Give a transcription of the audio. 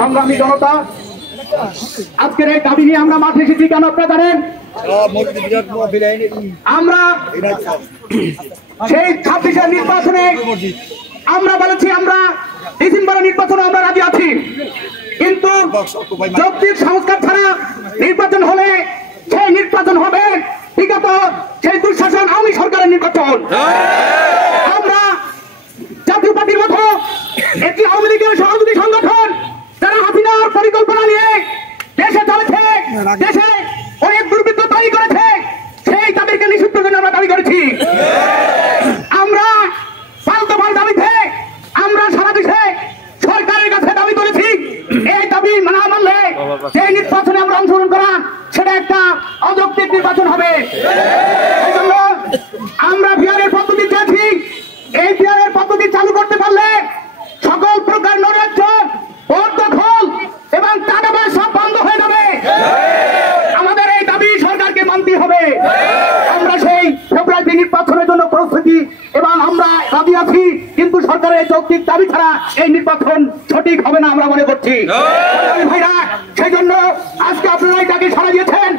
সংগ্রামী জনতা, আজকের এই দাবি নিয়ে আমরা মাঠে এসেছি কেন আপনারা জানেন? আমরা সেই 26-এর নির্বাচনে আমরা বলেছি আমরা ডিসেম্বরের নির্বাচনে আমরা রাজি আছি, কিন্তু যৌক্তিক সংস্কার ছাড়া নির্বাচন হলে সেই নির্বাচন হবে বিগত সেই দুঃশাসন আওয়ামী সরকারের নির্বাচন। আমরা জাতীয় পার্টির মতো একটি আওয়ামী লীগের সহযোগী সংগঠন যারা হাসিনার পরিকল্পনা নিয়ে দেশে চলেছে, দেশে অনেক দুর্বৃত্ত তৈরি করেছে, সেই তাদেরকে নিষিদ্ধের জন্য আমরা দাবি করেছি। আমরা পাল্টা দাবিতে আমরা সারা দেশে সরকারের কাছে দাবি করেছি, এই দাবি না মানলে সেই নির্বাচনে আমরা অংশগ্রহণ করা সেটা একটা অযৌক্তিক নির্বাচন হবে। এই জন্য আমরা বিহারের পদ্ধতি চেয়েছি, এই বিহারের পদ্ধতি চালু করতে পারলে সকল প্রকার নৈরাজ্য, ভোট দখল এবং চাঁদাবাজ সব বন্ধ হয়ে যাবে। আমাদের এই দাবি সরকারকে মানতে হবে। আমরা সেই ফেব্রুয়ারি নির্বাচনের জন্য প্রস্তুতি এবং আমরা রাজি আছি, কিন্তু সরকারের যৌক্তিক দাবি ছাড়া এই নির্বাচন সঠিক হবে না আমরা মনে করছি। ভাইরা, সেই জন্য আজকে আপনারা এটাকে সাড়া দিয়েছেন।